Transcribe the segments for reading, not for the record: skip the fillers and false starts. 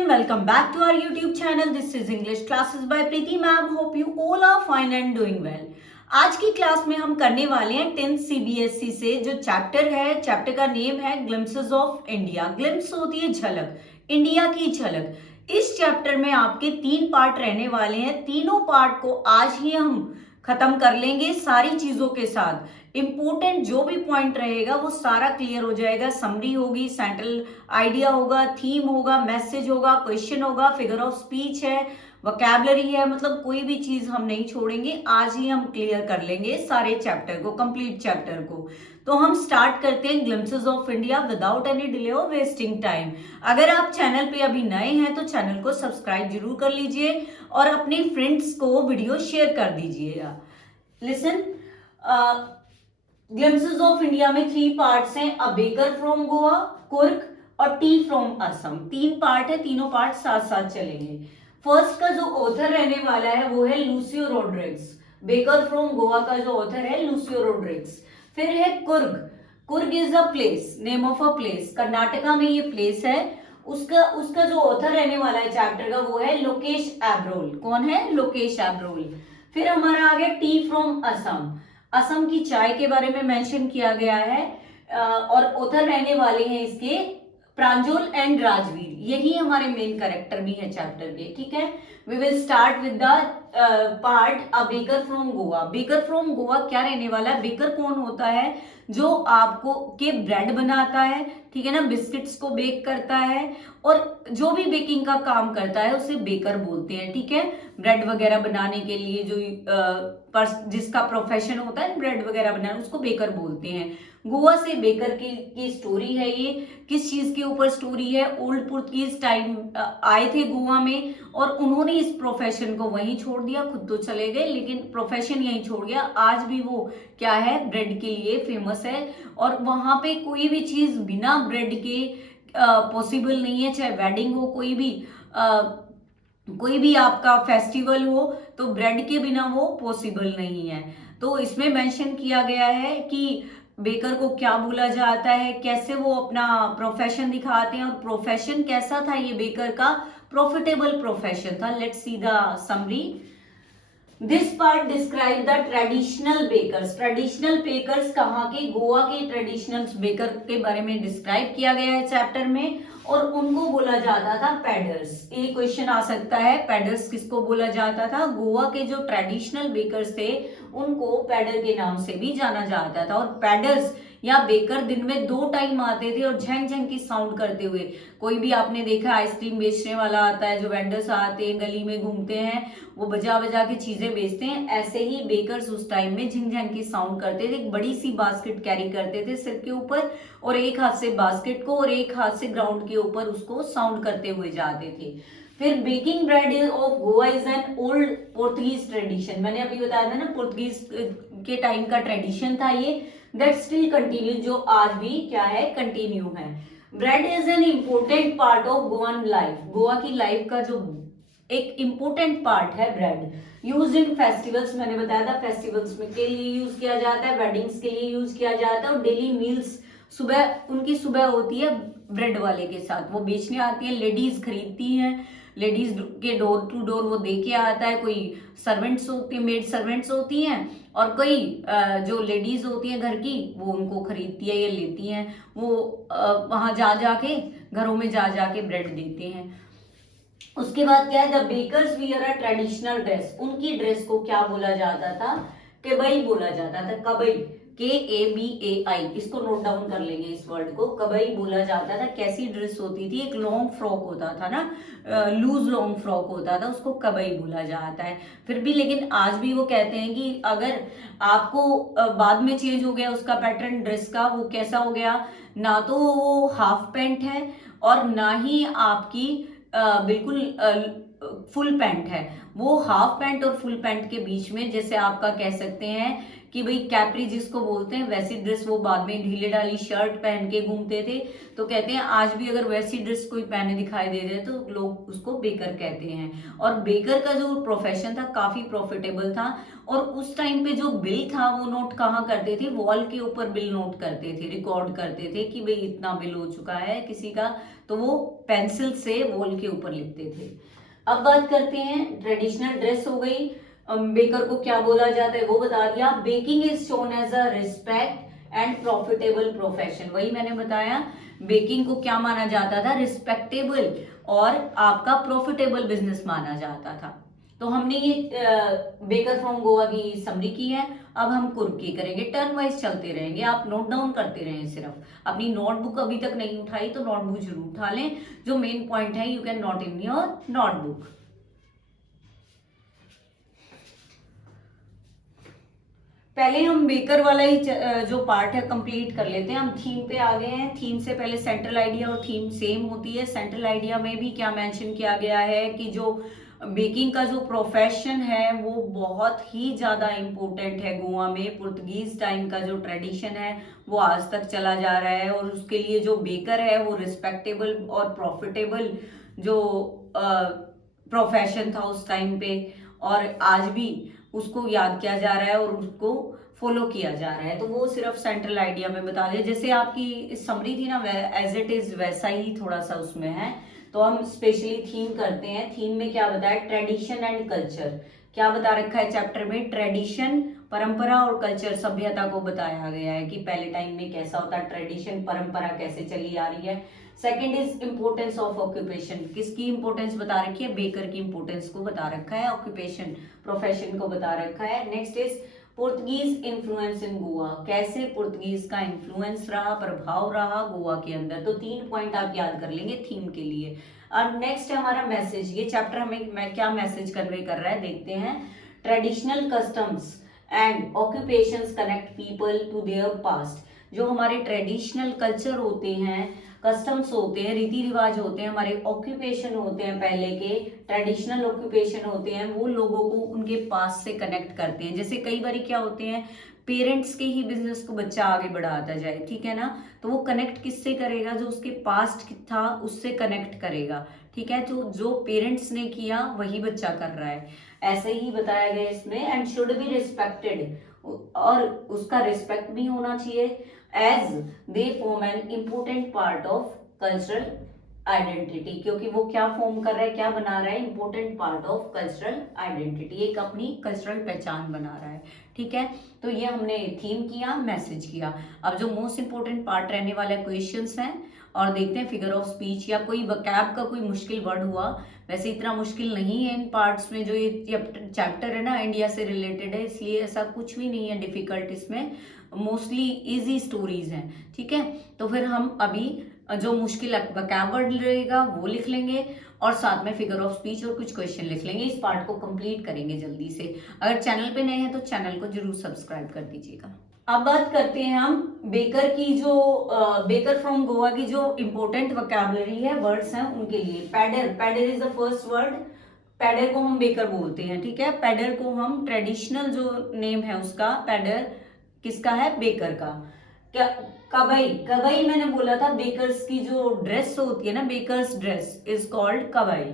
everyone, welcome back to our YouTube channel. This is English classes by Preeti ma'am. Hope you all are fine and doing well. आज की class में हम करने वाले हैं 10th CBSE से जो चैप्टर है, चैप्टर का नेम है ग्लिम्पसेस ऑफ इंडिया। ग्लिम्प्स होती है झलक, इंडिया की झलक। इस चैप्टर में आपके 3 पार्ट रहने वाले हैं। तीनों पार्ट को आज ही हम खत्म कर लेंगे सारी चीजों के साथ। इंपोर्टेंट जो भी पॉइंट रहेगा वो सारा क्लियर हो जाएगा। समरी होगी, सेंट्रल आइडिया होगा, थीम होगा, मैसेज होगा, क्वेश्चन होगा, फिगर ऑफ स्पीच है, वोकैबुलरी है, मतलब कोई भी चीज हम नहीं छोड़ेंगे। आज ही हम क्लियर कर लेंगे सारे चैप्टर को, कंप्लीट चैप्टर को। तो हम स्टार्ट करते हैं glimpses of India without any delay और वेस्टिंग टाइम। अगर आप चैनल पे अभी नए हैं तो चैनल को सब्सक्राइब जरूर कर लीजिए और अपने फ्रेंड्स को वीडियो शेयर कर दीजिएगा। लिसन, ग्लिम्पसेस ऑफ इंडिया में 3 पार्ट्स हैं। अ बेकर फ्रॉम गोवा, कुर्ग और टी फ्रॉम असम। 3 पार्ट है, तीनों पार्ट साथ साथ चलेंगे। फर्स्ट का जो ऑथर रहने वाला है वो है लूसियो रोड्रिग्स। बेकर फ्रॉम गोवा का जो ऑथर है लूसियो रोड्रिग्स। फिर है Coorg. Coorg is a place, name of a place, Karnataka में ये प्लेस है। उसका जो ऑथर रहने वाला है चैप्टर का वो है लोकेश एब्रोल। कौन है? लोकेश एब्रोल। फिर हमारा आ गया टी फ्रॉम असम। असम की चाय के बारे में मेंशन किया गया है और ऑथर रहने वाले हैं इसके प्रांजल एंड राजवीर। यही हमारे मेन कैरेक्टर भी है चैप्टर के। ठीक है, we will start with the part a baker from Goa. Baker from Goa क्या रहने वाला है? बेकर कौन होता है? जो आपको के ब्रेड बनाता है, ठीक है ना, बिस्किट्स को बेक करता है और जो भी बेकिंग का काम करता है उसे बेकर बोलते हैं। ठीक है, ब्रेड वगैरह बनाने के लिए जो जिसका प्रोफेशन होता है ब्रेड वगैरह बनाना, उसको बेकर बोलते हैं। गोवा से बेकर की स्टोरी है ये। किस चीज के ऊपर स्टोरी है? ओल्ड पुर्तगीज टाइम आए थे गोवा में और उन्होंने इस प्रोफेशन को वहीं छोड़ दिया। खुद तो चले गए लेकिन प्रोफेशन यहीं छोड़ गया। आज भी वो क्या है, ब्रेड के लिए फेमस है और वहां पे कोई भी चीज बिना ब्रेड के पॉसिबल नहीं है। चाहे वेडिंग हो, कोई भी आपका फेस्टिवल हो, तो ब्रेड के बिना वो पॉसिबल नहीं है। तो इसमें मेंशन किया गया है कि बेकर को क्या बोला जाता है, कैसे वो अपना प्रोफेशन दिखाते हैं और प्रोफेशन कैसा था ये बेकर का? प्रॉफिटेबल प्रोफेशन था। Let's see the summary. This part describe the traditional bakers. Traditional bakers कहाँ के? गोवा के ट्रेडिशनल बेकर के बारे में डिस्क्राइब किया गया है चैप्टर में और उनको बोला जाता था पैडर्स। ये क्वेश्चन आ सकता है, पैडर्स किसको बोला जाता था? गोवा के जो ट्रेडिशनल बेकर्स थे उनको पैडर के नाम से भी जाना जाता था। और पैडर्स या बेकर दिन में 2 टाइम आते थे और झंग झंग की साउंड करते हुए। कोई भी आपने देखा आइसक्रीम बेचने वाला आता है, जो वेंडर्स आते हैं गली में घूमते हैं, वो बजा बजा के चीजें बेचते हैं, ऐसे ही बेकर्स उस टाइम में झिंग झंग की साउंड करते थे। एक बड़ी सी बास्केट कैरी करते थे सिर के ऊपर और एक हाथ से बास्केट को और एक हाथ से ग्राउंड के ऊपर उसको साउंड करते हुए जाते थे। फिर baking bread of Goa is an old Portuguese tradition. मैंने अभी बताया था ना, पोर्तुगीज के टाइम का ट्रेडिशन था ये, दैट स्टिल कंटिन्यू, जो आज भी क्या है, कंटिन्यू है। Bread is an important part of Goan life. Goa की लाइफ का जो एक इम्पोर्टेंट पार्ट है ब्रेड। यूज इन फेस्टिवल्स, मैंने बताया था फेस्टिवल्स में के लिए यूज किया जाता है, वेडिंग्स के लिए यूज किया जाता है और डेली मील्स सुबह उनकी सुबह होती है ब्रेड वाले के साथ। वो बेचने आती है, लेडीज खरीदती हैं, लेडीज के डोर टू डोर वो दे के आता है। कोई सर्वेंट्स होती है, मेड सर्वेंट्स होती हैं और कोई जो लेडीज होती हैं घर की, वो उनको खरीदती है या लेती हैं। वो वहां जा जाके घरों में जा जाके ब्रेड देते हैं। उसके बाद क्या है, the bakers wear a traditional dress. उनकी ड्रेस को क्या बोला जाता था? कबई बोला जाता था। कबई, KABAI, इसको नोट डाउन कर लेंगे इस वर्ड को। कबई बोला जाता था। कैसी ड्रेस होती थी? एक लॉन्ग फ्रॉक होता था ना, लूज लॉन्ग फ्रॉक होता था, उसको कबई बोला जाता है। फिर भी लेकिन आज भी वो कहते हैं कि अगर आपको बाद में चेंज हो गया उसका पैटर्न ड्रेस का, वो कैसा हो गया, ना तो वो हाफ पैंट है और ना ही आपकी बिल्कुल फुल पैंट है। वो हाफ पैंट और फुल पैंट के बीच में, जैसे आपका कह सकते हैं कि भाई कैप्री जिसको बोलते हैं वैसी ड्रेस वो बाद में ढीले ढाली शर्ट पहन के घूमते थे, तो कहते हैं आज भी अगर वैसी ड्रेस कोई पहने दिखाई दे रहे तो लोग उसको बेकर कहते हैं। और बेकर का जो प्रोफेशन था काफी प्रॉफिटेबल था, और उस टाइम पे जो बिल था वो नोट कहाँ करते थे, वॉल के ऊपर बिल नोट करते थे, रिकॉर्ड करते थे कि भाई इतना बिल हो चुका है किसी का, तो वो पेंसिल से वॉल के ऊपर लिखते थे। अब बात करते हैं, ट्रेडिशनल ड्रेस हो गई, बेकर को क्या बोला जाता है वो बता दिया। Baking is shown as a respect and profitable profession, वही मैंने बताया, बेकिंग को क्या माना जाता था, रिस्पेक्टेबल और आपका प्रॉफिटेबल बिजनेस माना जाता था। तो हमने ये बेकर फ्रॉम गोवा की समरी की है। अब हम कुर्क की करेंगे, टर्न वाइज चलते रहेंगे, आप नोट डाउन करते रहें। सिर्फ अपनी नोटबुक अभी तक नहीं उठाई तो नोटबुक जरूर उठा लें, जो मेन पॉइंट है you can note in your notebook. पहले हम बेकर वाला ही जो पार्ट है कंप्लीट कर लेते हैं। हम थीम पे आ गए हैं। थीम से पहले सेंट्रल आइडिया और थीम सेम होती है। सेंट्रल आइडिया में भी क्या मेंशन किया गया है कि जो बेकिंग का जो प्रोफेशन है वो बहुत ही ज्यादा इम्पोर्टेंट है गोवा में। पुर्तगीज टाइम का जो ट्रेडिशन है वो आज तक चला जा रहा है, और उसके लिए जो बेकर है वो रिस्पेक्टेबल और प्रॉफिटेबल जो प्रोफेशन था उस टाइम पे, और आज भी उसको याद किया जा रहा है और उसको फॉलो किया जा रहा है। तो वो सिर्फ सेंट्रल आइडिया में बता दिया, जैसे आपकी समरी थी ना एज इट इज वैसा ही थोड़ा सा उसमें है। तो हम स्पेशली थीम करते हैं। थीम में क्या बताया, ट्रेडिशन एंड कल्चर, क्या बता रखा है चैप्टर में, ट्रेडिशन परंपरा और कल्चर सभ्यता को बताया गया है कि पहले टाइम में कैसा होता है, ट्रेडिशन परंपरा कैसे चली आ रही है। Second is importance of occupation, किसकी इंपोर्टेंस बता रखी है, बेकर की इंपोर्टेंस को बता रखा है, ऑक्यूपेशन प्रोफेशन को बता रखा है। नेक्स्ट इज पुर्तगीज इन्फ्लुएंस इन गोवा, कैसे पुर्तगीज का इन्फ्लुएंस रहा, प्रभाव रहा गोवा के अंदर। तो 3 पॉइंट आप याद कर लेंगे थीम के लिए। और नेक्स्ट है हमारा मैसेज, ये चैप्टर हमें क्या मैसेज कन्वे कर रहा है देखते हैं। Traditional customs and occupations connect people to their past, जो हमारे ट्रेडिशनल कल्चर होते हैं, कस्टम्स होते हैं, रीति रिवाज होते हैं, हमारे ऑक्यूपेशन होते हैं, पहले के ट्रेडिशनल ऑक्यूपेशन होते हैं, वो लोगों को उनके पास से कनेक्ट करते हैं। जैसे कई बार क्या होते हैं, पेरेंट्स के ही बिजनेस को बच्चा आगे बढ़ाता जाए, ठीक है ना, तो वो कनेक्ट किससे करेगा, जो उसके पास्ट था उससे कनेक्ट करेगा, ठीक है। तो जो पेरेंट्स ने किया वही बच्चा कर रहा है, ऐसे ही बताया गया इसमें। एंड शुड बी रिस्पेक्टेड, और उसका रिस्पेक्ट भी होना चाहिए, as they form an important part of cultural identity, क्योंकि वो क्या फॉर्म कर रहा है, क्या बना रहा है, important part of cultural identity, एक अपनी कल्चरल पहचान बना रहा है, ठीक है। तो ये हमने थीम किया, मैसेज किया। अब जो मोस्ट इंपोर्टेंट पार्ट रहने वाला क्वेश्चंस हैं, और देखते हैं फिगर ऑफ स्पीच या कोई वकैब का कोई मुश्किल वर्ड हुआ, वैसे इतना मुश्किल नहीं है इन पार्ट्स में, जो ये चैप्टर है ना इंडिया से रिलेटेड है, इसलिए ऐसा कुछ भी नहीं है डिफिकल्ट इसमें, मोस्टली इजी स्टोरीज हैं, ठीक है। तो फिर हम अभी जो मुश्किल वकैब वर्ड रहेगा वो लिख लेंगे, और साथ में फिगर ऑफ स्पीच और कुछ क्वेश्चन लिख लेंगे। इस पार्ट को कंप्लीट करेंगे जल्दी से। अगर चैनल पे नए हैं तो चैनल को जरूर सब्सक्राइब कर दीजिएगा। अब बात करते हैं हम बेकर की, जो बेकर फ्रॉम गोवा की जो इंपॉर्टेंट वोकैबुलरी है, वर्ड्स हैं उनके लिए। Pader, pader is the first word, pader को हम बेकर बोलते हैं, ठीक है। पैडर को हम ट्रेडिशनल जो नेम है उसका, पैडर किसका है, बेकर का। क्या, कबई, कबई मैंने बोला था बेकर्स की जो ड्रेस होती है ना, बेकर्स ड्रेस इज कॉल्ड कबई।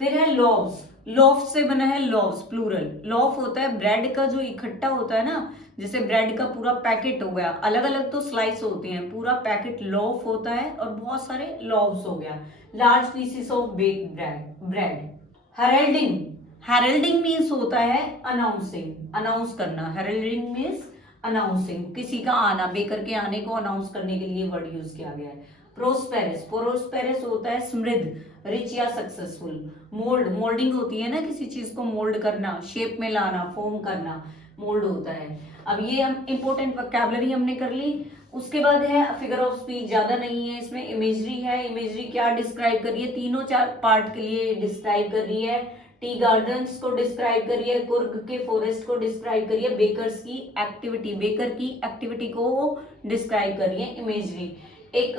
फिर है लॉव्स, लॉफ से बना है लॉव्स, प्लूरल। लॉफ होता है ब्रेड का जो इकट्ठा होता है ना, जैसे ब्रेड का पूरा पैकेट हो गया, अलग अलग तो स्लाइस होते हैं, पूरा पैकेट लॉफ होता है, और बहुत सारे लॉव्स हो गया, large pieces of baked bread. Heralding, heralding means होता है अनाउंसिंग, अनाउंस करना। हेरल्डिंग मीन्स अनाउंसिंग, किसी का आना, बेकर के आने को अनाउंस करने के लिए वर्ड यूज किया गया है। प्रोस्पेरस, प्रोस्पेरस होता है समृद्ध, रिच या सक्सेसफुल। मोल्ड, मोल्डिंग होती है ना, किसी चीज को मोल्ड करना, शेप में लाना, फॉर्म करना, मोल्ड होता है। अब ये हम इंपॉर्टेंट वोकैबुलरी हमने कर ली। उसके बाद है फिगर ऑफ स्पीच, ज्यादा नहीं है इसमें, इमेजरी है। इमेजरी क्या डिस्क्राइब कर रही है, तीनों चार पार्ट के लिए डिस्क्राइब कर रही है। टी गार्डन्स को डिस्क्राइब करिए, कुर्ग के फॉरेस्ट को डिस्क्राइब करिए, बेकर्स की एक्टिविटी, बेकर की एक्टिविटी को डिस्क्राइब करिए, इमेजरी। एक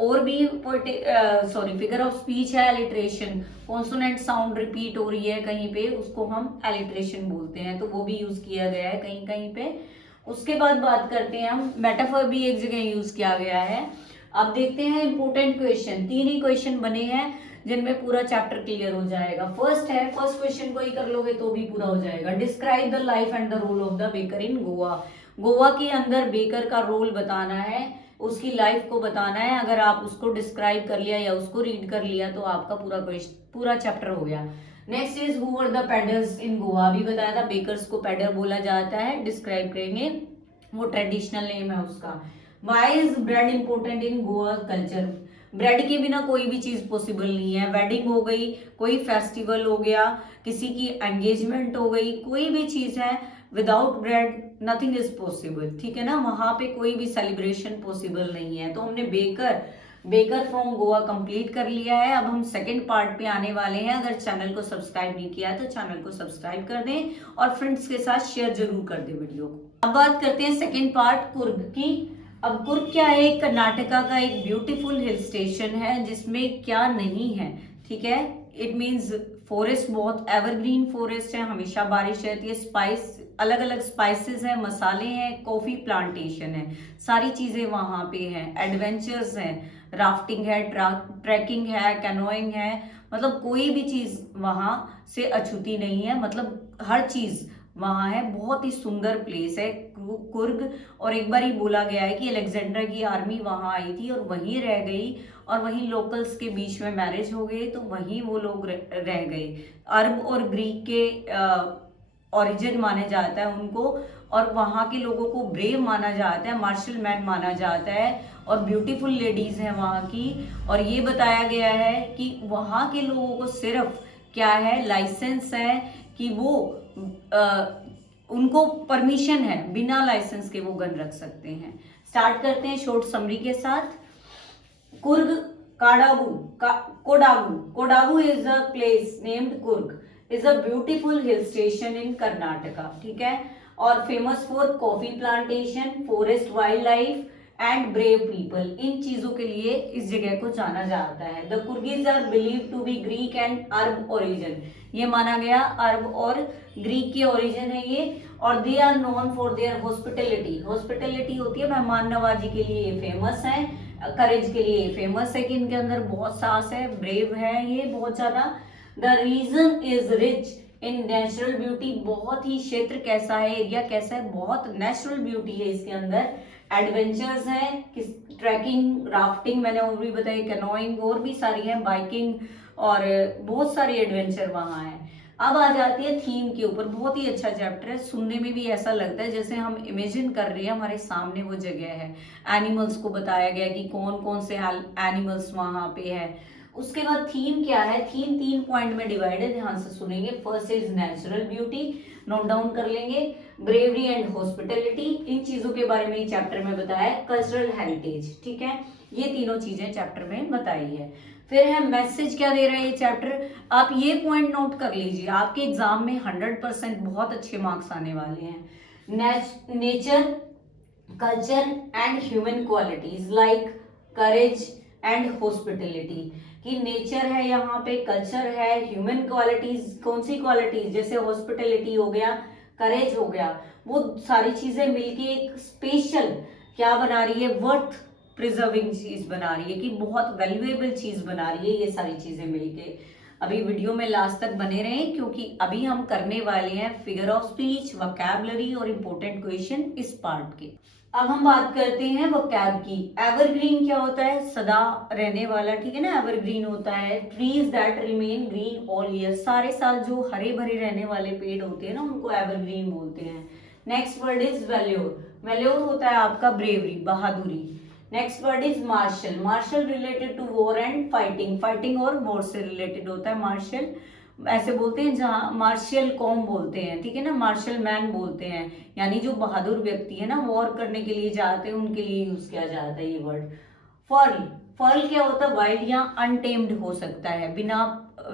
और भी फिगर ऑफ स्पीच है एलिट्रेशन, कॉन्सोनेंट साउंड रिपीट हो रही है कहीं पे, उसको हम एलिट्रेशन बोलते हैं, तो वो भी यूज किया गया है कहीं कहीं पे। उसके बाद बात करते हैं हम, मेटाफर भी एक जगह यूज किया गया है। अब देखते हैं इंपोर्टेंट क्वेश्चन, 3 ही क्वेश्चन बने हैं जिनमें पूरा चैप्टर क्लियर हो जाएगा। फर्स्ट है, फर्स्ट क्वेश्चन को ही कर लोगे तो भी पूरा हो जाएगा। Describe the life and the role of the baker in Goa. Goa के अंदर बेकर का रोल बताना है, उसकी लाइफ को बताना है। अगर आप उसको डिस्क्राइब कर लिया या उसको रीड कर लिया तो आपका पूरा चैप्टर हो गया। Next is who were the peddlers in Goa. अभी बताया था बेकर्स को पेडलर बोला जाता है, डिस्क्राइब करेंगे, वो ट्रेडिशनल नेम है उसका। Why is bread important in Goa culture. Bread के बिना कोई भी चीज पॉसिबल नहीं है। वेडिंग हो गई, कोई फेस्टिवल हो गया, किसी की एंगेजमेंट हो गई, कोई भी चीज है, without bread nothing is possible, ठीक है ना। वहां पे कोई भी सेलिब्रेशन पॉसिबल नहीं है। तो हमने बेकर फ्रॉम गोवा कंप्लीट कर लिया है। अब हम सेकंड पार्ट पे आने वाले हैं। अगर चैनल को सब्सक्राइब नहीं किया है तो चैनल को सब्सक्राइब कर दें और फ्रेंड्स के साथ शेयर जरूर कर दें वीडियो को। अब बात करते हैं सेकंड पार्ट कुर्ग की। अब कुर्ग क्या है, कर्नाटका का एक ब्यूटीफुल हिल स्टेशन है जिसमें क्या नहीं है, ठीक है। इट मीन्स फॉरेस्ट बहुत एवरग्रीन फॉरेस्ट है, हमेशा बारिश रहती है, स्पाइस अलग अलग स्पाइसेस है, मसाले हैं, कॉफी प्लांटेशन है, सारी चीजें वहां पे हैं। एडवेंचर्स हैं, राफ्टिंग है, ट्रैकिंग है, कैनोइंग है, मतलब कोई भी चीज वहां से अछूती नहीं है, मतलब हर चीज वहां है। बहुत ही सुंदर प्लेस है कुर्ग। और एक बार ही बोला गया है कि अलेक्जेंडर की आर्मी वहां आई थी और वहीं रह गई और वहीं लोकल्स के बीच में मैरिज हो गई तो वहीं वो लोग रह गए। अरब और ग्रीक के ओरिजिन माने जाता है उनको, और वहां के लोगों को ब्रेव माना जाता है, मार्शल मैन माना जाता है, और ब्यूटीफुल लेडीज हैं वहां की। और ये बताया गया है कि वहां के लोगों को सिर्फ क्या है, लाइसेंस है कि वो उनको परमिशन है, बिना लाइसेंस के वो गन रख सकते हैं। स्टार्ट करते हैं शॉर्ट समरी के साथ। Coorg Kodagu is a place named Coorg is a beautiful hill station in Karnataka, ठीक है। और famous for coffee plantation, forest, wild life and brave people. इन चीजों के लिए इस जगह को जाना जाता है। The Coorgis are believe to be Greek and Arab origin. ये माना गया अरब और ग्रीक के ओरिजिन है ये। और they are known for their hospitality. Hospitality होती है मेहमान नवाजी के लिए ये फेमस है, करेज के लिए ये फेमस है कि इनके अंदर बहुत साहस है, ब्रेव है ये बहुत ज्यादा। The region is rich in natural beauty. बहुत ही क्षेत्र कैसा है, एरिया कैसा है, बहुत नेचुरल ब्यूटी है इसके अंदर। एडवेंचर्स हैं, ट्रैकिंग, राफ्टिंग मैंने और भी बताई, कैनोइंग और भी सारी है, बाइकिंग और बहुत सारी एडवेंचर वहां है। अब आ जाती है थीम के ऊपर। बहुत ही अच्छा चैप्टर है, सुनने में भी ऐसा लगता है जैसे हम इमेजिन कर रहे हैं हमारे सामने वो जगह है। एनिमल्स को बताया गया कि कौन कौन से एनिमल्स वहां पे है। उसके बाद थीम क्या है, थीम 3 पॉइंट में डिवाइड है, ध्यान से सुनेंगे। First is natural beauty, note down कर लेंगे। ब्रेवरी एंड हॉस्पिटलिटी, इन चीजों के बारे में चैप्टर में बताया है। कल्चरल हेरिटेज, ठीक है, ये तीनों चीजें चैप्टर में बताई है। फिर है मैसेज, क्या दे रहा है ये चैप्टर, आप ये पॉइंट नोट कर लीजिए, आपके एग्जाम में 100% बहुत अच्छे मार्क्स आने वाले हैं। Nature, culture and human qualities like courage and hospitality. कि नेचर है, यहाँ पे कल्चर है, ह्यूमन क्वालिटीज, कौन सी क्वालिटीज, जैसे हॉस्पिटलिटी हो गया, करेज हो गया, वो सारी चीजें मिलके एक स्पेशल क्या बना रही है, वर्थ प्रिजर्विंग चीज बना रही है, कि बहुत वैल्यूएबल चीज बना रही है ये सारी चीजें मिलके। अभी वीडियो में लास्ट तक बने रहें क्योंकि अभी हम करने वाले हैं फिगर ऑफ स्पीच, वोकैबुलरी और इंपॉर्टेंट क्वेश्चन इस पार्ट के। अब हम बात करते हैं वोकैब की। एवरग्रीन क्या होता है, सदा रहने वाला, ठीक है ना, एवरग्रीन होता है। Trees that remain green all year, सारे साल जो हरे भरे रहने वाले पेड़ होते हैं ना उनको एवरग्रीन बोलते हैं। Next word is valour. Valour होता है आपका ब्रेवरी, बहादुरी। Next word is martial. Martial related to war and fighting, fighting और वॉर से रिलेटेड होता है मार्शल। ऐसे बोलते हैं जहाँ मार्शल कॉम बोलते हैं, ठीक है ना, मार्शल मैन बोलते हैं, यानी जो बहादुर व्यक्ति है ना, वॉर करने के लिए जाते हैं उनके लिए यूज किया जाता है ये वर्ड। फर्ल, फर्ल क्या होता है, वाइल्ड या अनटेम्ड हो सकता है, बिना,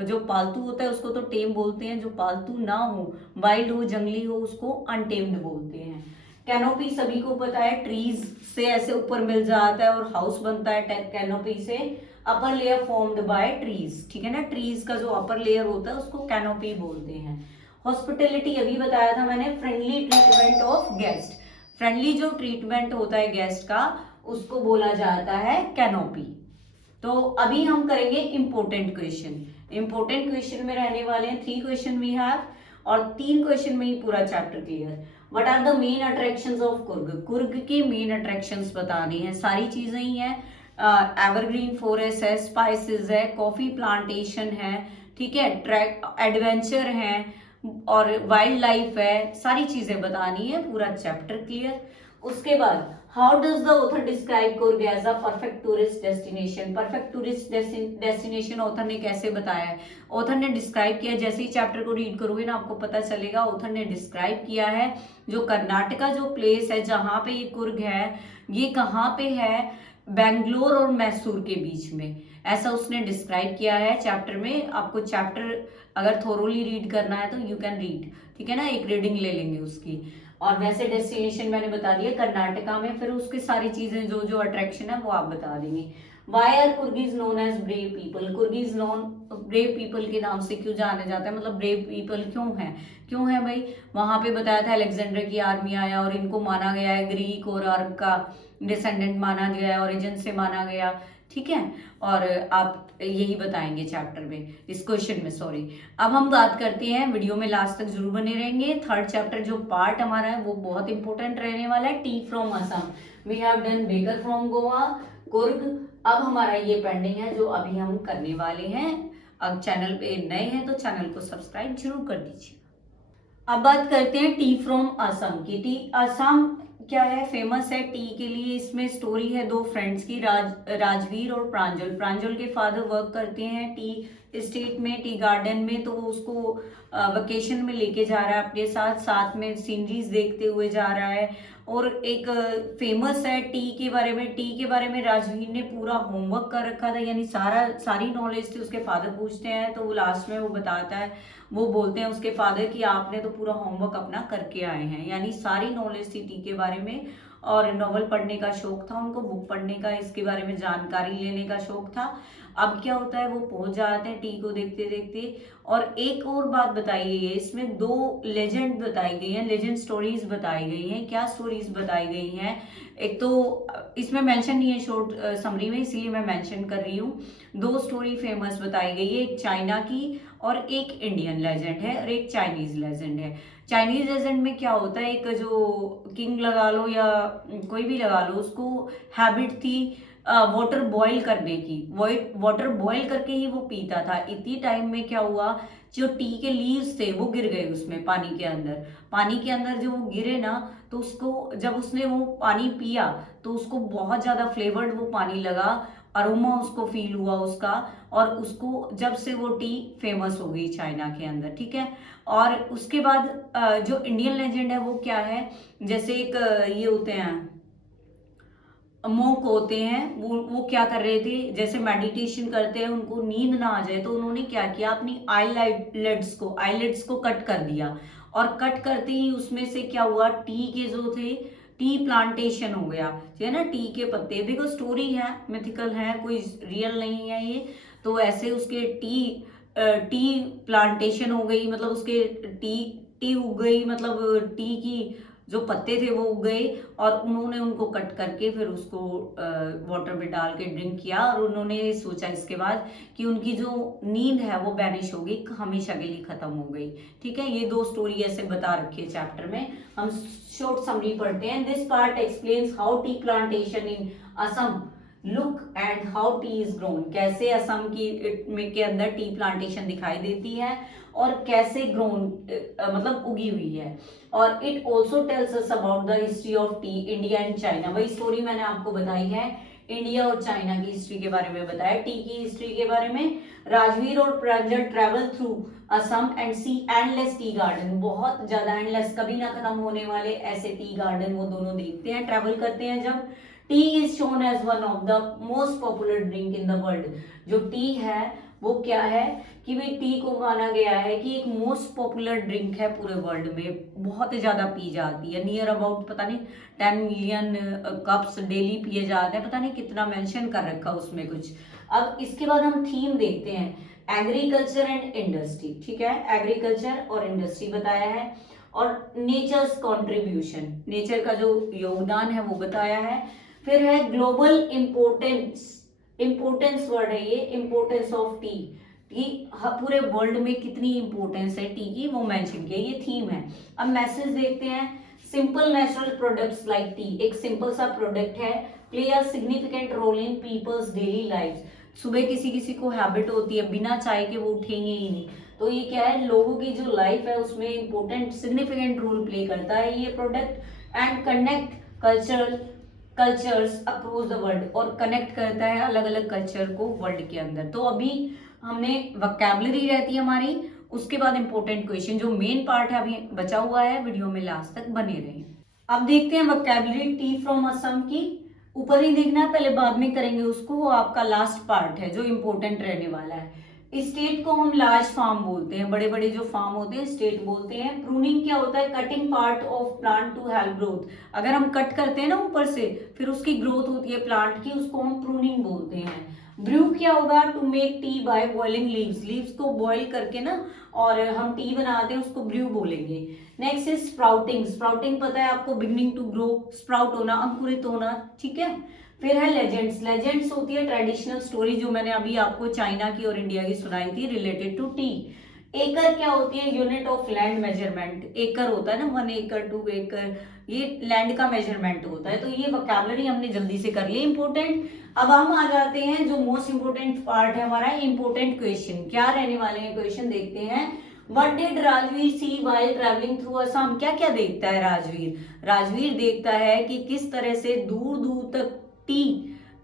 जो पालतू होता है उसको तो टेम बोलते हैं, जो पालतू ना हो, वाइल्ड हो, जंगली हो, उसको अनटेम्ड बोलते हैं। कैनोपी सभी को पता है, ट्रीज से ऐसे ऊपर मिल जाता है और हाउस बनता है कैनोपी से। Upper layer formed by trees, ठीक है ना, ट्रीज का जो अपर लेयर होता है उसको कैनोपी बोलते हैं। हॉस्पिटलिटी अभी बताया था मैंने, friendly treatment of guest. Friendly जो ट्रीटमेंट होता है गेस्ट का उसको बोला जाता है कैनोपी। तो अभी हम करेंगे इंपॉर्टेंट क्वेश्चन। इंपॉर्टेंट क्वेश्चन में रहने वाले हैं 3 क्वेश्चन वी हैव, और 3 क्वेश्चन में ही पूरा chapter clear. What are the main attractions of Coorg? Coorg की मेन अट्रैक्शंस बतानी है, सारी चीजें ही है। एवरग्रीन फॉरेस्ट है, स्पाइसेस है, कॉफी प्लांटेशन है, ठीक है, ट्रैक एडवेंचर है और वाइल्ड लाइफ है, सारी चीजें बतानी है, पूरा चैप्टर क्लियर। उसके बाद how does the author describe Coorg as a perfect tourist destination? Perfect tourist destination author ने कैसे बताया है? ऑथर ने डिस्क्राइब किया, जैसे ही चैप्टर को रीड करोगे ना आपको पता चलेगा। ऑथर ने डिस्क्राइब किया है जो कर्नाटका जो प्लेस है जहां पे ये कुर्ग है, ये कहाँ पे है? बेंगलोर और मैसूर के बीच में, ऐसा उसने डिस्क्राइब किया है चैप्टर में। आपको चैप्टर अगर थोरोली रीड करना है तो यू कैन रीड, ठीक है ना, एक रीडिंग ले लेंगे उसकी। और वैसे डेस्टिनेशन मैंने बता दिया कर्नाटका में, फिर उसकी सारी चीजें जो जो अट्रैक्शन है वो आप बता देंगे। Why are Coorgis known as brave people? Coorgis known brave people के नाम से क्यों जाने जाता है, मतलब ब्रेव पीपल क्यों है भाई? वहां पे बताया था अलेक्जेंडर की आर्मी आया और इनको माना गया है ग्रीक और अरब का डिसेंडेंट माना गया है, ओरिजिन से माना गया, ठीक है। और आप यही बताएंगे चैप्टर में, इस क्वेश्चन में, सॉरी। अब हम बात करते हैं, वीडियो में लास्ट तक जरूर बने रहेंगे। थर्ड चैप्टर जो पार्ट हमारा है वो बहुत इंपॉर्टेंट रहने वाला है। Tea from Assam, we have done baker from Goa, Coorg. अब हमारा ये पेंडिंग है जो अभी हम करने वाले हैं। अब चैनल पे नए हैं तो चैनल को सब्सक्राइब जरूर कर दीजिए। अब बात करते हैं टी फ्रॉम असम की। टी असम क्या है, फेमस है टी के लिए। इसमें स्टोरी है 2 फ्रेंड्स की, राजवीर और प्रांजल। प्रांजल के फादर वर्क करते हैं टी स्टेट में, टी गार्डन में, तो वो उसको वेकेशन में लेके जा रहा है अपने साथ, साथ में सीनरीज देखते हुए जा रहा है। और एक फेमस है टी के बारे में, टी के बारे में राजवीर ने पूरा होमवर्क कर रखा था, यानी सारी नॉलेज थी। उसके फादर पूछते हैं तो वो लास्ट में वो बताता है, वो बोलते हैं उसके फादर कि आपने तो पूरा होमवर्क अपना करके आए हैं, यानी सारी नॉलेज थी टी के बारे में। और नॉवल पढ़ने का शौक था उनको, बुक पढ़ने का, इसके बारे में जानकारी लेने का शौक था। अब क्या होता है, वो पहुंच जाते हैं टी को देखते देखते। और एक और बात बताई गई है इसमें, 2 लेजेंड बताई गई हैं, लेजेंड स्टोरीज बताई गई हैं। क्या स्टोरीज बताई गई हैं? एक तो इसमें मेंशन नहीं है शॉर्ट समरी में, इसीलिए मैं मेंशन कर रही हूँ। 2 स्टोरी फेमस बताई गई है, एक चाइना की और एक इंडियन लेजेंड है और एक चाइनीज लेजेंड है। चाइनीज लेजेंड में क्या होता है, एक जो किंग लगा लो या कोई भी लगा लो, उसको हैबिट थी वाटर बॉईल करने की। वाटर बॉईल करके ही वो पीता था। इतनी टाइम में क्या हुआ, जो टी के लीव्स थे वो गिर गए उसमें पानी के अंदर। पानी के अंदर जो वो गिरे ना, तो उसको जब उसने वो पानी पिया तो उसको बहुत ज्यादा फ्लेवर्ड वो पानी लगा, अरोमा उसको फील हुआ उसका, और उसको जब से वो टी फेमस हो गई चाइना के अंदर, ठीक है। और उसके बाद जो इंडियन लेजेंड है वो क्या है, जैसे एक ये होते हैं मोंक होते हैं, वो क्या कर रहे थे, जैसे मेडिटेशन करते हैं, उनको नींद ना आ जाए तो उन्होंने क्या किया, अपनी आईलिड्स को कट कर दिया। और कट करते ही उसमें से क्या हुआ, टी के जो थे, टी प्लांटेशन हो गया, ठीक है ना, टी के पत्ते। देखो स्टोरी है, मिथिकल है, कोई रियल नहीं है ये। तो ऐसे उसके टी प्लांटेशन हो गई, मतलब उसके टी उग गई, मतलब टी की जो पत्ते थे वो उग गए। और उन्होंने उनको कट करके फिर उसको वाटर में डाल के ड्रिंक किया। और उन्होंने सोचा इसके बाद कि उनकी जो नींद है वो बैनिश हो गई, हमेशा के लिए खत्म हो गई, ठीक है। ये 2 स्टोरी ऐसे बता रखी है चैप्टर में। हम शॉर्ट समरी पढ़ते हैं। This part explains how tea plantation in Assam look and how T is grown. कैसे असम के अंदर टी प्लांटेशन दिखाई देती है और कैसे ग्रोन मतलब उगी हुई है। और it also tells us about the history of T India and China. वही स्टोरी मैंने आपको बताई है, इंडिया और चाइना की हिस्ट्री के बारे में बताया, टी की हिस्ट्री के बारे में। राजवीर और Pranjal travel through Assam and see endless tea garden. बहुत ज्यादा एंडलेस, कभी ना खत्म होने वाले ऐसे टी गार्डन वो दोनों देखते हैं, ट्रेवल करते हैं जब। Tea is shown as one of the most popular drink in the world. जो टी है वो क्या है कि भाई टी को माना गया है कि एक मोस्ट पॉपुलर ड्रिंक है पूरे वर्ल्ड में, बहुत ज्यादा पी जाती है। नियर अबाउट पता नहीं 10 मिलियन कप्स डेली पिए जाते हैं, पता नहीं कितना मेंशन कर रखा उसमें कुछ। अब इसके बाद हम थीम देखते हैं, एग्रीकल्चर एंड इंडस्ट्री, ठीक है। एग्रीकल्चर और इंडस्ट्री बताया है। और नेचर्स कंट्रीब्यूशन, नेचर का जो योगदान है वो बताया है। फिर है ग्लोबल इम्पोर्टेंस, इम्पोर्टेंस वर्ड है ये, इम्पोर्टेंस ऑफ टी, टी पूरे वर्ल्ड में कितनी इंपॉर्टेंस है टी की वो मेंशन किया, ये थीम है। अब मैसेज देखते हैं। Simple natural products like tea, एक सिंपल सा प्रोडक्ट है, play a significant role in people's daily life. सुबह किसी किसी को हैबिट होती है बिना चाय के वो उठेंगे ही नहीं, तो ये क्या है, लोगों की जो लाइफ है उसमें इंपॉर्टेंट सिग्निफिकेंट रोल प्ले करता है ये product. And connect cultures across the world, और कनेक्ट करता है अलग अलग कल्चर को वर्ल्ड के अंदर। तो अभी हमने वोकैबुलरी रहती है हमारी, उसके बाद इंपॉर्टेंट क्वेश्चन जो मेन पार्ट है अभी बचा हुआ है, वीडियो में लास्ट तक बने रहे। अब देखते हैं वोकैबुलरी टी फ्रॉम असम की, ऊपर ही देखना है पहले, बाद में करेंगे उसको, वो आपका लास्ट पार्ट है जो इंपॉर्टेंट रहने वाला है। स्टेट को हम लार्ज फार्म बोलते हैं, बड़े बड़े जो फार्म होते हैं स्टेट बोलते हैं। प्रूनिंग क्या होता है, cutting part of plant to help growth, अगर हम कट करते हैं ना ऊपर से फिर उसकी ग्रोथ होती है प्लांट की, उसको हम प्रूनिंग बोलते हैं। ब्रू क्या होगा, to make tea by boiling leaves, leaves को बॉईल करके ना और हम टी बनाते हैं उसको ब्रू बोलेंगे। नेक्स्ट इज स्प्राउटिंग, स्प्राउटिंग पता है आपको, बिगनिंग टू ग्रो, स्प्राउट होना, अंकुरित होना, ठीक है। फिर है लेजेंड्स, लेजेंड्स होती है ट्रेडिशनल स्टोरी जो मैंने अभी आपको चाइना की और इंडिया की सुनाई थी रिलेटेड टू टी। एकर क्या होती है, यूनिट ऑफ लैंड मेजरमेंट, एकड़ होता है ना, 1 एकड़ 2 एकड़, ये लैंड का मेजरमेंट होता है। तो ये वोकैबुलरी हमने जल्दी से कर ली इंपॉर्टेंट। अब हम आ जाते हैं जो मोस्ट इंपोर्टेंट पार्ट है हमारा, इंपोर्टेंट क्वेश्चन क्या रहने वाले हैं, क्वेश्चन देखते हैं। What did Rajveer C while traveling through Assam, क्या क्या देखता है राजवीर, राजवीर देखता है कि किस तरह से दूर दूर तक टी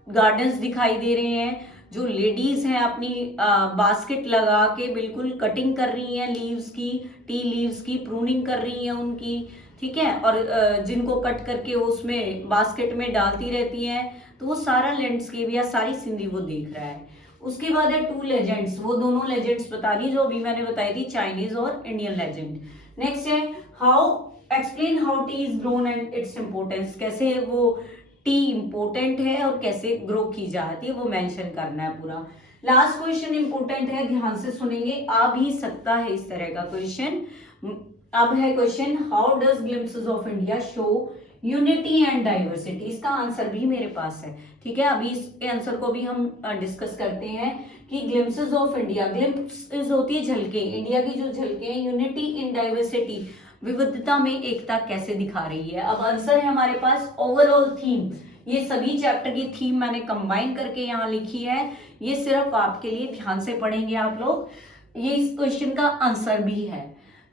गार्डन्स दिखाई दे रहे हैं, जो लेडीज हैं अपनी बास्केट लगा के बिल्कुल कटिंग कर रही हैं लीव्स की, टी लीव्स की प्रूनिंग कर रही हैं उनकी, ठीक है, और जिनको कट करके उसमें बास्केट में डालती रहती हैं, तो वो सारा लैंडस्केप या सारी सिंधी वो देख रहा है। उसके बाद है टू लेजेंड्स, वो दोनों लेजेंड्स बता दी जो अभी मैंने बताई थी, चाइनीज और इंडियन लेजेंड। नेक्स्ट है how, explain how T is grown and it's importance, कैसे वो टी इंपोर्टेंट है और कैसे ग्रो की जाती है वो मेंशन करना है पूरा। लास्ट क्वेश्चन इंपोर्टेंट है, ध्यान से सुनेंगे, आ भी सकता है इस तरह का क्वेश्चन। अब है question, how does glimpses of India show unity and diversity, इसका आंसर भी मेरे पास है, ठीक है। अभी इसके आंसर को भी हम डिस्कस करते हैं कि ग्लिम्पसेस ऑफ इंडिया, ग्लिम्पसेस होती है झलके, इंडिया की जो झलके हैं, यूनिटी इन डाइवर्सिटी, विविधता में एकता कैसे दिखा रही है। अब आंसर है हमारे पास ओवरऑल थीम, ये सभी चैप्टर की थीम मैंने कंबाइन करके यहाँ लिखी है, ये सिर्फ आपके लिए, ध्यान से पढ़ेंगे आप लोग, ये इस क्वेश्चन का आंसर भी है,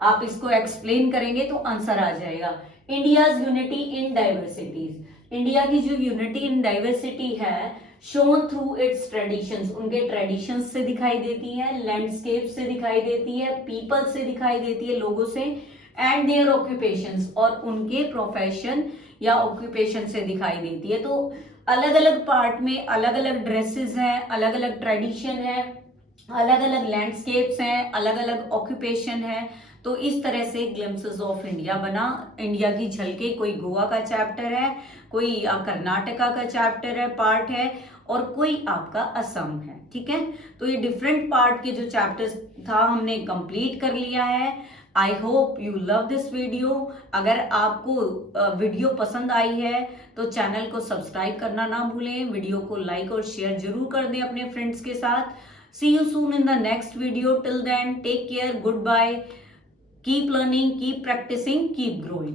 आप इसको एक्सप्लेन करेंगे तो आंसर आ जाएगा। India's unity in diversities, India की जो यूनिटी इन डाइवर्सिटी है, शोन थ्रू इट्स ट्रेडिशंस, उनके ट्रेडिशंस से दिखाई देती है, लैंडस्केप से दिखाई देती है, पीपल से दिखाई देती है, लोगों से, एंड देयर ऑक्यूपेशंस, और उनके प्रोफेशन या ऑक्यूपेशन से दिखाई देती है। तो अलग अलग पार्ट में अलग अलग ड्रेसेस हैं, अलग अलग ट्रेडिशन है, अलग अलग लैंडस्केप्स हैं, अलग अलग ऑक्यूपेशन है। तो इस तरह से ग्लिम्पसेस ऑफ इंडिया बना, इंडिया की झलके, कोई गोवा का चैप्टर है, कोई कर्नाटका का चैप्टर है, पार्ट है, और कोई आपका असम है, ठीक है। तो ये डिफरेंट पार्ट के जो चैप्टर्स था हमने कंप्लीट कर लिया है। I hope you love this video. अगर आपको वीडियो पसंद आई है तो चैनल को सब्सक्राइब करना ना भूलें, वीडियो को लाइक और शेयर जरूर कर दें अपने फ्रेंड्स के साथ। See you soon in the next video. Till then, take care. Goodbye. Keep learning, keep practicing, keep growing.